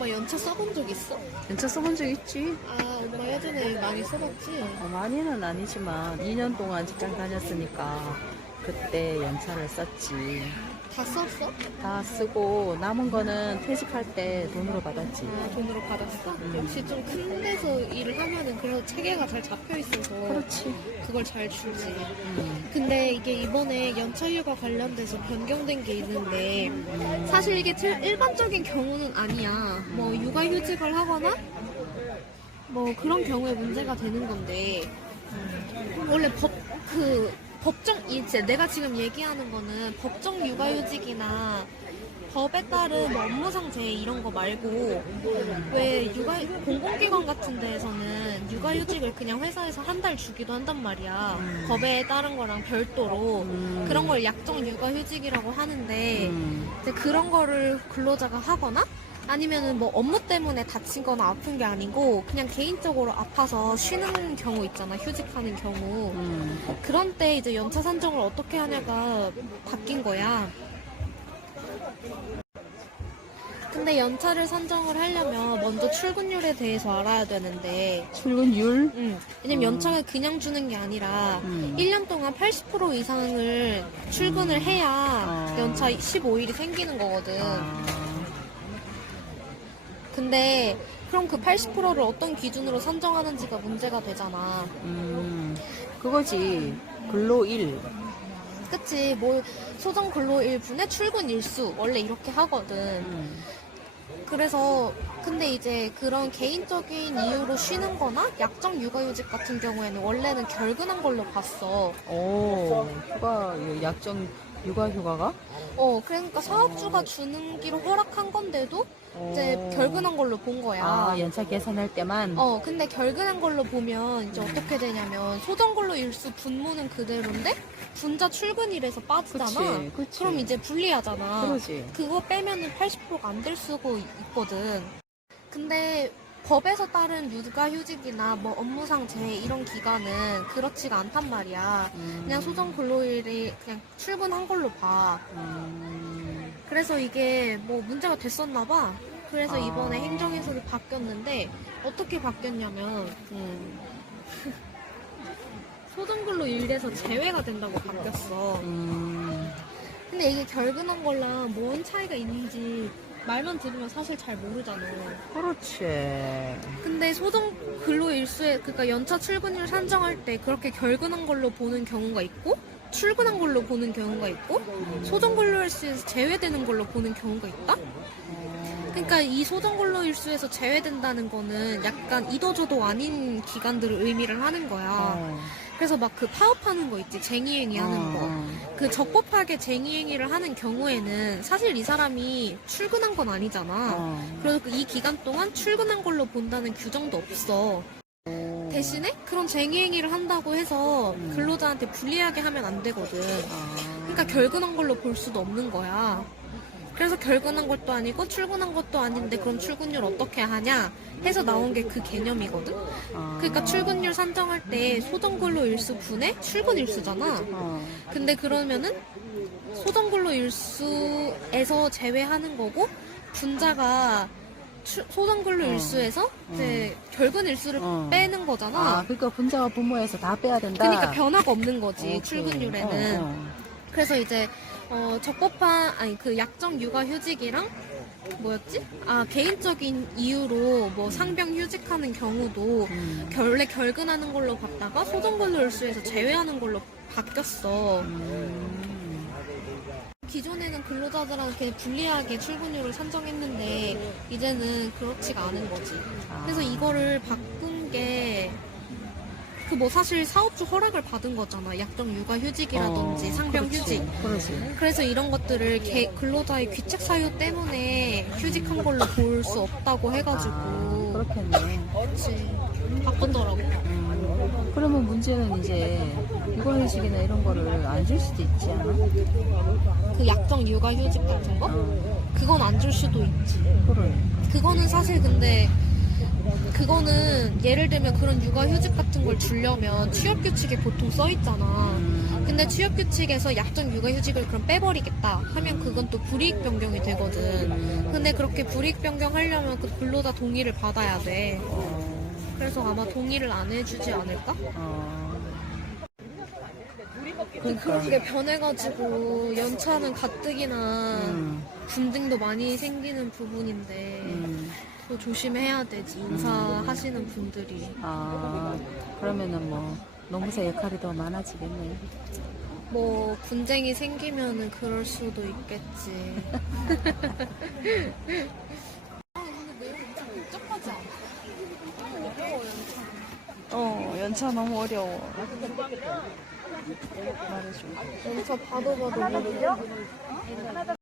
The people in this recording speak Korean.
엄마 연차 써본 적 있어? 연차 써본 적 있지? 아, 엄마 예전에 많이 써봤지? 많이는 아니지만 2년 동안 직장 다녔으니까 그때 연차를 썼지. 다 썼어? 다 쓰고 남은 거는 퇴직할 때 돈으로 받았지. 아, 돈으로 받았어? 역시 좀 큰 데서 일을 하면은 그래도 체계가 잘 잡혀 있어서 그렇지. 그걸 잘 주지. 근데 이게 이번에 연차휴가 관련돼서 변경된 게 있는데 사실 이게 제일 일반적인 경우는 아니야. 뭐 육아휴직을 하거나 뭐 그런 경우에 문제가 되는 건데 원래 법정 이제 내가 지금 얘기하는 거는 법정 육아휴직이나 법에 따른 뭐 업무상 재해 이런 거 말고 왜 공공기관 같은 데에서는 육아휴직을 그냥 회사에서 한 달 주기도 한단 말이야. 법에 따른 거랑 별도로 그런 걸 약정 육아휴직이라고 하는데 이제 그런 거를 근로자가 하거나 아니면은 뭐 업무 때문에 다친 거나 아픈 게 아니고 그냥 개인적으로 아파서 쉬는 경우 있잖아. 휴직하는 경우. 그런 때 이제 연차 산정을 어떻게 하냐가 바뀐 거야. 근데 연차를 산정을 하려면 먼저 출근율에 대해서 알아야 되는데 출근율? 왜냐면 연차가 그냥 주는 게 아니라 1년 동안 80% 이상을 출근을 해야 연차 15일이 생기는 거거든. 근데 그럼 그 80%를 어떤 기준으로 산정하는지가 문제가 되잖아. 그거지. 근로일. 그치. 뭐 소정 근로일분의 출근 일수 원래 이렇게 하거든. 그래서 근데 이제 그런 개인적인 이유로 쉬는 거나 약정 육아휴직 같은 경우에는 원래는 결근한 걸로 봤어. 약정 육아휴가가? 그러니까 사업주가 주는 기로 허락한 건데도 이제 결근한 걸로 본 거야. 연차 계산할 때만? 근데 결근한 걸로 보면 이제 어떻게 되냐면 소정근로 일수 분모는 그대로인데 분자 출근일에서 빠지잖아. 그치. 그럼 이제 불리하잖아. 그러지. 그거 빼면은 80%가 안 될 수가 있거든. 근데 법에서 따른 육아휴직이나 뭐 업무상 재해 이런 기간은 그렇지가 않단 말이야. 그냥 소정 근로일이 그냥 출근한 걸로 봐. 그래서 이게 뭐 문제가 됐었나 봐. 그래서 이번에 행정에서도 바뀌었는데 어떻게 바뀌었냐면 소정 근로일에서 제외가 된다고 바뀌었어. 근데 이게 결근한 거랑 뭔 차이가 있는지 말만 들으면 사실 잘 모르잖아. 그렇지. 근데 소정 근로일수에 그러니까 연차 출근율 산정할 때 그렇게 결근한 걸로 보는 경우가 있고 출근한 걸로 보는 경우가 있고 소정 근로일수에서 제외되는 걸로 보는 경우가 있다? 그러니까 이 소정 근로일수에서 제외된다는 거는 약간 이도저도 아닌 기간들을 의미를 하는 거야. 그래서 막 그 파업하는 거 있지, 쟁의행위 하는 거. 그 적법하게 쟁의행위를 하는 경우에는 사실 이 사람이 출근한 건 아니잖아. 그래서 이 기간 동안 출근한 걸로 본다는 규정도 없어. 대신에 그런 쟁의행위를 한다고 해서 근로자한테 불리하게 하면 안 되거든. 그러니까 결근한 걸로 볼 수도 없는 거야. 그래서 결근한 것도 아니고 출근한 것도 아닌데 그럼 출근율 어떻게 하냐 해서 나온 게 그 개념이거든. 그러니까 출근율 산정할 때 소정근로 일수 분의 출근 일수잖아. 근데 그러면은 소정근로 일수에서 제외하는 거고 분자가 소정근로 일수에서 이제 결근 일수를 빼는 거잖아. 그러니까 분자와 분모에서 다 빼야 된다. 그러니까 변화가 없는 거지. 출근율에는. 그래서 이제 적법한 그 약정 육아휴직이랑 뭐였지? 개인적인 이유로 뭐 상병 휴직하는 경우도 원래 결근하는 걸로 봤다가 소정근로 일수에서 제외하는 걸로 바뀌었어. 기존에는 근로자들한테 불리하게 출근율을 산정했는데 이제는 그렇지가 않은 거지. 그래서 이거를 바꾼 게 그 뭐 사실 사업주 허락을 받은 거잖아. 약정 육아휴직이라든지 상병휴직. 그래서 이런 것들을 근로자의 귀책 사유 때문에 휴직한 걸로 볼 수 없다고 해가지고. 그렇겠네. 그렇지. 바꾼더라고. 그러면 문제는 이제 육아휴직이나 이런 거를 안 줄 수도 있지 않아? 그 약정 육아휴직 같은 거? 그건 안 줄 수도 있지. 그래. 그거는 사실 근데 그거는 예를 들면 그런 육아휴직 같은 걸 주려면 취업규칙에 보통 써있잖아. 근데 취업규칙에서 약정 육아휴직을 그럼 빼버리겠다 하면 그건 또 불이익 변경이 되거든. 근데 그렇게 불이익 변경하려면 그 근로자 동의를 받아야 돼. 그래서 아마 동의를 안 해주지 않을까? 그렇게 변해가지고 연차는 가뜩이나 분쟁도 많이 생기는 부분인데 더 조심해야 되지, 인사하시는 분들이. 그러면은 뭐 노무사 역할이 더 많아지겠네. 뭐 분쟁이 생기면은 그럴 수도 있겠지. 연차 너무 어려워. 말해줘. 연차 봐도 모르겠어.